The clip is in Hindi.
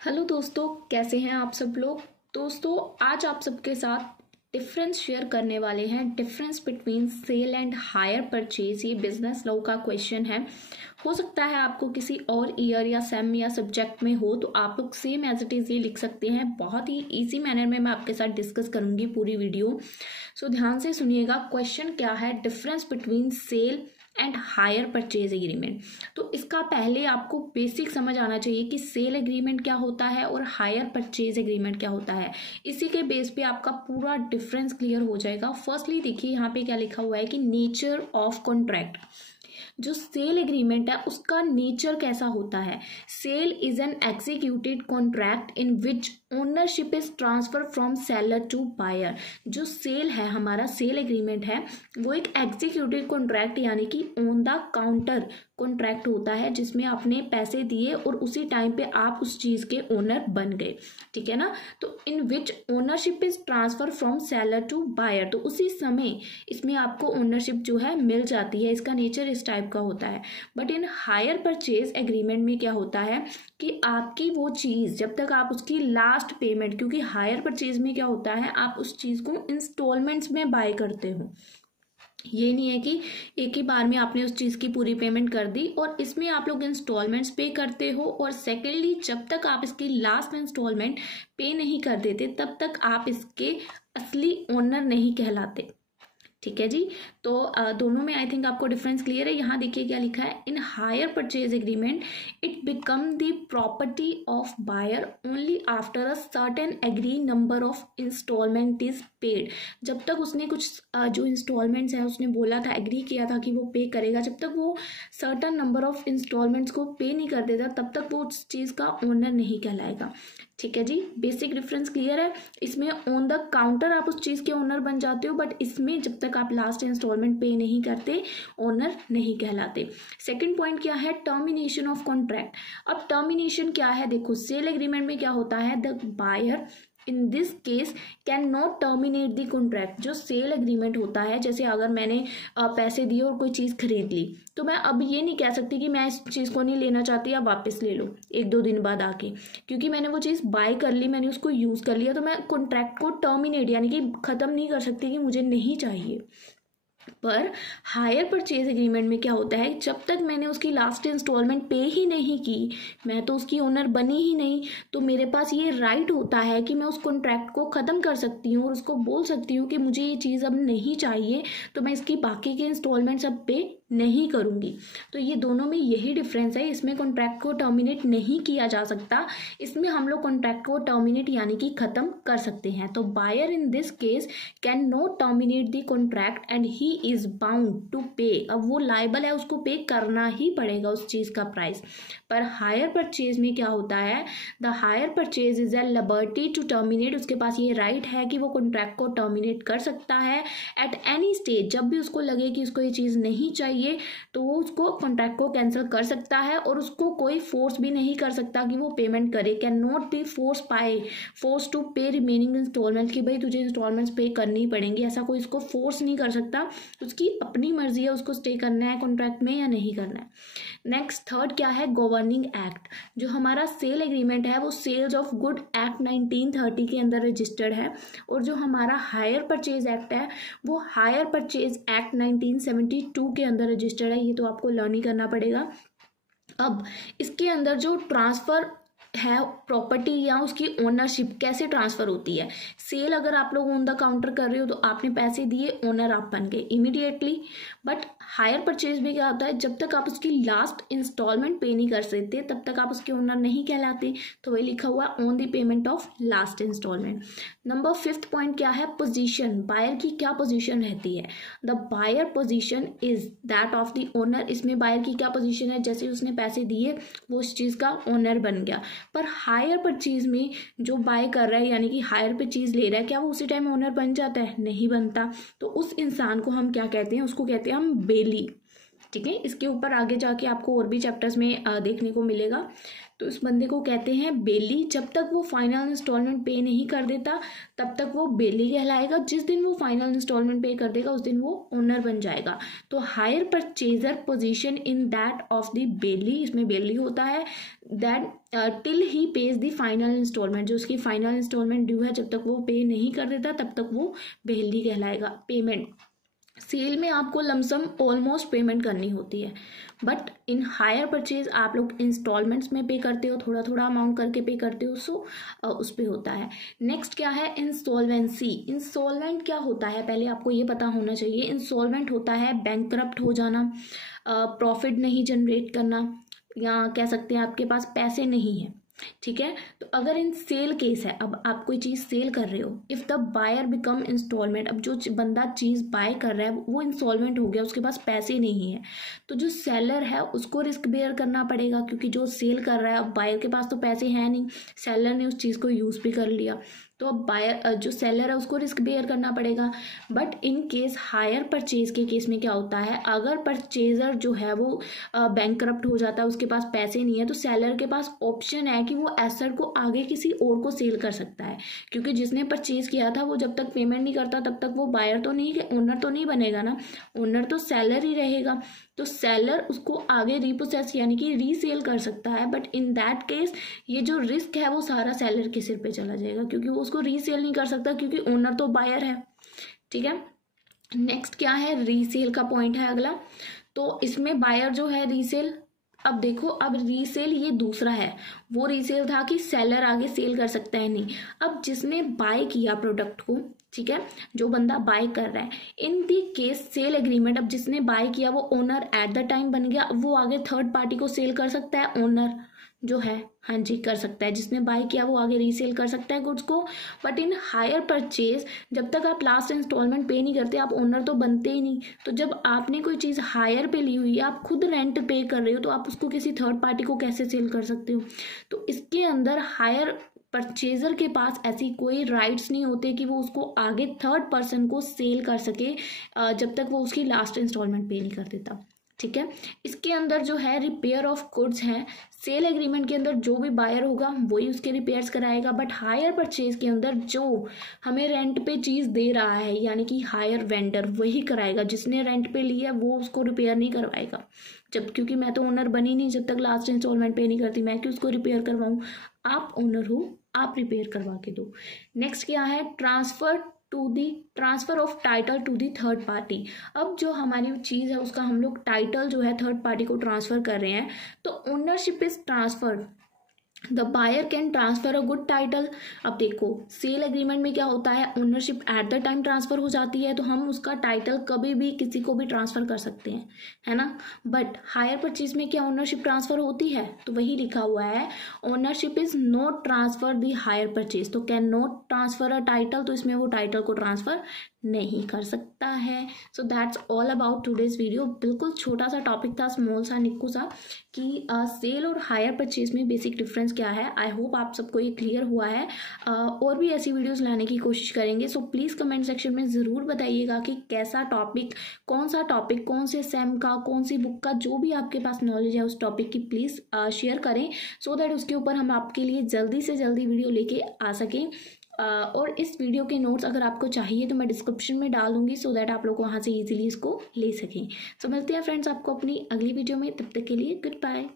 हेलो दोस्तों, कैसे हैं आप सब लोग। दोस्तों, आज आप सबके साथ डिफरेंस शेयर करने वाले हैं। Difference between sale and hire purchase, ये बिजनेस लॉ का क्वेश्चन है। हो सकता है आपको किसी और ईयर या सेम या सब्जेक्ट में हो, तो आप लोग सेम एज इट इज ये लिख सकते हैं। बहुत ही इजी मैनर में मैं आपके साथ डिस्कस करूंगी पूरी वीडियो। सो ध्यान से सुनिएगा। क्वेश्चन क्या है, difference between sale and hire purchase agreement. तो इसका पहले आपको बेसिक समझ आना चाहिए कि सेल एग्रीमेंट क्या होता है और हायर परचेज एग्रीमेंट क्या होता है। इसी के बेस पे आपका पूरा डिफरेंस क्लियर हो जाएगा। फर्स्टली देखिए यहाँ पे क्या लिखा हुआ है कि नेचर ऑफ कॉन्ट्रैक्ट। जो सेल एग्रीमेंट है उसका नेचर कैसा होता है। Sale is an executed contract in which ownership is transfer from seller to buyer. जो सेल है, हमारा सेल एग्रीमेंट है, वो एक एग्जीक्यूटेड कॉन्ट्रैक्ट यानी कि ऑन द काउंटर कॉन्ट्रैक्ट होता है, जिसमें आपने पैसे दिए और उसी टाइम पे आप उस चीज के ओनर बन गए। ठीक है ना। तो in which ownership is transfer from seller to buyer, तो उसी समय इसमें आपको ओनरशिप जो है मिल जाती है। इसका नेचर इस टाइप का होता है। But in hire purchase agreement में क्या होता है कि आपकी वो चीज जब तक आप उसकी लास्ट पेमेंट, क्योंकि हायर परचेज में क्या होता है, आप उस चीज को इंस्टॉलमेंट्स में बाय करते हो। ये नहीं है कि एक ही बार में आपने उस चीज़ की पूरी पेमेंट कर दी, और इसमें आप लोग इंस्टॉलमेंट्स पे करते हो। और सेकेंडली, जब तक आप इसकी लास्ट इंस्टॉलमेंट पे नहीं कर देते तब तक आप इसके असली ओनर नहीं कहलाते। ठीक है जी। तो दोनों में आई थिंक आपको डिफरेंस क्लियर है। यहाँ देखिए क्या लिखा है, in hire purchase agreement it become the property of buyer only after a certain agree number of installment is paid. जब तक उसने कुछ जो इंस्टॉलमेंट्स है उसने बोला था, एग्री किया था कि वो पे करेगा, जब तक वो सर्टेन नंबर ऑफ इंस्टॉलमेंट्स को पे नहीं कर देता तब तक वो उस चीज़ का ओनर नहीं कहलाएगा। ठीक है जी। बेसिक डिफरेंस क्लियर है। इसमें ऑन द काउंटर आप उस चीज़ के ओनर बन जाते हो, बट इसमें जब तक आप लास्ट इंस्टॉलमेंट पे नहीं करते ओनर नहीं कहलाते। सेकंड पॉइंट क्या है, टर्मिनेशन ऑफ कॉन्ट्रैक्ट। अब टर्मिनेशन क्या है, देखो सेल एग्रीमेंट में क्या होता है, the buyer in this case can not terminate the contract. जो सेल एग्रीमेंट होता है, जैसे अगर मैंने पैसे दिए और कोई चीज़ खरीद ली, तो मैं अब ये नहीं कह सकती कि मैं इस चीज़ को नहीं लेना चाहती, आप वापस ले लो 1-2 दिन बाद आके, क्योंकि मैंने वो चीज़ बाय कर ली, मैंने उसको यूज़ कर लिया, तो मैं कॉन्ट्रैक्ट को टर्मिनेट यानी कि ख़त्म नहीं कर सकती कि मुझे नहीं चाहिए। पर हायर परचेज एग्रीमेंट में क्या होता है, जब तक मैंने उसकी लास्ट इंस्टॉलमेंट पे ही नहीं की, मैं तो उसकी ओनर बनी ही नहीं, तो मेरे पास ये राइट होता है कि मैं उस कॉन्ट्रैक्ट को ख़त्म कर सकती हूँ और उसको बोल सकती हूँ कि मुझे ये चीज़ अब नहीं चाहिए, तो मैं इसकी बाकी के इंस्टॉलमेंट्स अब पे नहीं करूँगी। तो ये दोनों में यही डिफरेंस है। इसमें कॉन्ट्रैक्ट को टर्मिनेट नहीं किया जा सकता, इसमें हम लोग कॉन्ट्रैक्ट को टर्मिनेट यानी कि ख़त्म कर सकते हैं। तो buyer in this case can not terminate the contract and he is bound to pay. अब वो लायबल है, उसको पे करना ही पड़ेगा उस चीज़ का प्राइस। पर हायर परचेज में क्या होता है, the hire purchase is a liberty to terminate. उसके पास ये राइट है कि वो कॉन्ट्रैक्ट को टर्मिनेट कर सकता है एट एनी स्टेज। जब भी उसको लगे कि उसको ये चीज़ नहीं चाहिए तो वो उसको कॉन्ट्रैक्ट को कैंसिल कर सकता है, और उसको कोई फोर्स भी नहीं कर सकता कि वो पेमेंट करे। Can not be force to pay remaining installment, कि भाई तुझे इंस्टॉलमेंट्स पे करनी पड़ेंगी, ऐसा कोई इसको फोर्स नहीं कर सकता। उसकी अपनी मर्जी है उसको स्टे करना है कॉन्ट्रैक्ट में या नहीं करना है। नेक्स्ट थर्ड क्या है, गवर्निंग एक्ट। जो हमारा सेल एग्रीमेंट है वो सेल्स ऑफ गुड एक्ट 1930 के अंदर रजिस्टर्ड है, और जो हमारा हायर परचेज एक्ट है वो हायर परचेज एक्ट 1972 के अंदर रजिस्टर्ड है। ये तो आपको लर्न ही करना पड़ेगा। अब इसके अंदर जो ट्रांसफ़र है प्रॉपर्टी या उसकी ओनरशिप कैसे ट्रांसफर होती है। सेल अगर आप लोग ऑन द काउंटर कर रहे हो तो आपने पैसे दिए, ओनर आप बन गए इमीडिएटली। बट हायर परचेज में क्या होता है, जब तक आप उसकी लास्ट इंस्टॉलमेंट पे नहीं कर सकते तब तक आप उसके ओनर नहीं कहलाते। तो वही लिखा हुआ on the payment of last installment. Number 5th point क्या है, पोजीशन। बायर की क्या पोजीशन रहती है, the buyer position is that of the owner. इसमें बायर की क्या पोजीशन है, जैसे उसने पैसे दिए वो उस चीज़ का ओनर बन गया। पर हायर परचेज में जो बाय कर रहा है यानी कि हायर पे चीज़ ले रहा है, क्या वो उसी टाइम ओनर बन जाता है, नहीं बनता। तो उस इंसान को हम क्या कहते हैं, उसको कहते हैं हम बेली। ठीक है। इसके ऊपर आगे जाके आपको और भी चैप्टर्स में देखने को मिलेगा। तो इस बंदे को कहते हैं बेली। जब तक वो फाइनल इंस्टॉलमेंट पे नहीं कर देता तब तक वो बेली कहलाएगा। जिस दिन वो फाइनल इंस्टॉलमेंट पे कर देगा उस दिन वो ओनर बन जाएगा। तो hire purchaser position in that of the bailee, इसमें बेली होता है, that till he pays the final installment, जो उसकी फाइनल इंस्टॉलमेंट ड्यू है जब तक वो पे नहीं कर देता तब तक वो बेली कहलाएगा। पेमेंट, सेल में आपको लमसम ऑलमोस्ट पेमेंट करनी होती है, बट इन हायर परचेज आप लोग इंस्टॉलमेंट्स में पे करते हो, थोड़ा थोड़ा अमाउंट करके पे करते हो, सो उस पे होता है। नेक्स्ट क्या है, इंसॉल्वेंसी। इंसॉल्वेंट क्या होता है पहले आपको ये पता होना चाहिए। इंसॉल्वेंट होता है बैंकक्रप्ट हो जाना, प्रॉफिट नहीं जनरेट करना, या कह सकते हैं आपके पास पैसे नहीं है, ठीक है। तो अगर इन सेल केस है, अब आप कोई चीज सेल कर रहे हो, if the buyer become installment, अब जो बंदा चीज बाय कर रहा है वो इंस्टॉलमेंट हो गया, उसके पास पैसे नहीं है, तो जो सेलर है उसको रिस्क बेयर करना पड़ेगा, क्योंकि जो सेल कर रहा है, अब बायर के पास तो पैसे हैं नहीं, सेलर ने उस चीज को यूज भी कर लिया, तो अब बायर जो सेलर है उसको रिस्क बेयर करना पड़ेगा। But in case hire purchase के केस में क्या होता है, अगर परचेजर जो है वो बैंकक्रप्ट हो जाता है, उसके पास पैसे नहीं है, तो सेलर के पास ऑप्शन है कि वो एसेट को आगे किसी और को सेल कर सकता है, क्योंकि जिसने परचेज किया था वो जब तक पेमेंट नहीं करता तब तक वो बायर तो नहीं, ओनर तो नहीं बनेगा ना, ओनर तो सेलर ही रहेगा। तो सेलर उसको आगे रिपोसेस यानी कि रीसेल कर सकता है, बट इन दैट केस ये जो रिस्क है वो सारा सेलर के सिर पे चला जाएगा, क्योंकि वो उसको रीसेल नहीं कर सकता, क्योंकि ओनर तो बायर है, ठीक है। नेक्स्ट क्या है, रीसेल का पॉइंट है अगला। तो इसमें बायर जो है रीसेल, अब देखो, अब रीसेल ये दूसरा है, वो रीसेल था कि सेलर आगे सेल कर सकता है नहीं। अब जिसने बाय किया प्रोडक्ट को, ठीक है, जो बंदा बाय कर रहा है, इन दी केस सेल एग्रीमेंट, अब जिसने बाय किया वो ओनर एट द टाइम बन गया, अब वो आगे थर्ड पार्टी को सेल कर सकता है, ओनर जो है, हाँ जी कर सकता है, जिसने बाय किया वो आगे रीसेल कर सकता है गुड्स को। बट इन हायर परचेज जब तक आप लास्ट इंस्टॉलमेंट पे नहीं करते आप ओनर तो बनते ही नहीं। तो जब आपने कोई चीज़ हायर पे ली हुई है, आप खुद रेंट पे कर रहे हो, तो आप उसको किसी थर्ड पार्टी को कैसे सेल कर सकते हो। तो इसके अंदर हायर परचेजर के पास ऐसी कोई राइट्स नहीं होते कि वो उसको आगे थर्ड पर्सन को सेल कर सके जब तक वो उसकी लास्ट इंस्टॉलमेंट पे नहीं कर देता, ठीक है। इसके अंदर जो है रिपेयर ऑफ गुड्स है, सेल एग्रीमेंट के अंदर जो भी बायर होगा वही उसके रिपेयर्स कराएगा, बट हायर परचेज के अंदर जो हमें रेंट पे चीज़ दे रहा है यानी कि हायर वेंडर वही कराएगा, जिसने रेंट पे लिया वो उसको रिपेयर नहीं करवाएगा। जब क्योंकि मैं तो ओनर बनी नहीं जब तक लास्ट इंस्टॉलमेंट पे नहीं करती, मैं क्यों उसको रिपेयर करवाऊँ, आप ओनर हो, आप रिपेयर करवा के दो। नेक्स्ट क्या है, transfer of title to the third party. अब जो हमारी चीज़ है उसका हम लोग टाइटल जो है थर्ड पार्टी को ट्रांसफर कर रहे हैं, तो ownership is transferred, the buyer can transfer a good title. अब देखो सेल एग्रीमेंट में क्या होता है, ownership at the time transfer हो जाती है, तो हम उसका टाइटल कभी भी किसी को भी ट्रांसफर कर सकते हैं, है ना। बट हायर परचेज में क्या ओनरशिप ट्रांसफर होती है, तो वही लिखा हुआ है, ownership is not transfer the hire purchase, तो can not transfer a title, तो इसमें वो टाइटल को ट्रांसफर नहीं कर सकता है। So that's all about today's video. बिल्कुल छोटा सा टॉपिक था, स्मॉल सा निक्कू सा, कि सेल और हायर परचेज में बेसिक डिफरेंस क्या है। आई होप आप सबको ये क्लियर हुआ है। और भी ऐसी वीडियोस लाने की कोशिश करेंगे, सो प्लीज़ कमेंट सेक्शन में ज़रूर बताइएगा कि कैसा टॉपिक, कौन सा टॉपिक, कौन से सेम का, कौन सी बुक का, जो भी आपके पास नॉलेज है उस टॉपिक की प्लीज़ शेयर करें, सो दैट उसके ऊपर हम आपके लिए जल्दी से जल्दी वीडियो लेके आ सकें। और इस वीडियो के नोट्स अगर आपको चाहिए तो मैं डिस्क्रिप्शन में डाल दूंगी, सो दैट आप लोग वहाँ से इजीली इसको ले सकें। सो मिलते हैं फ्रेंड्स आपको अपनी अगली वीडियो में, तब तक के लिए गुड बाय।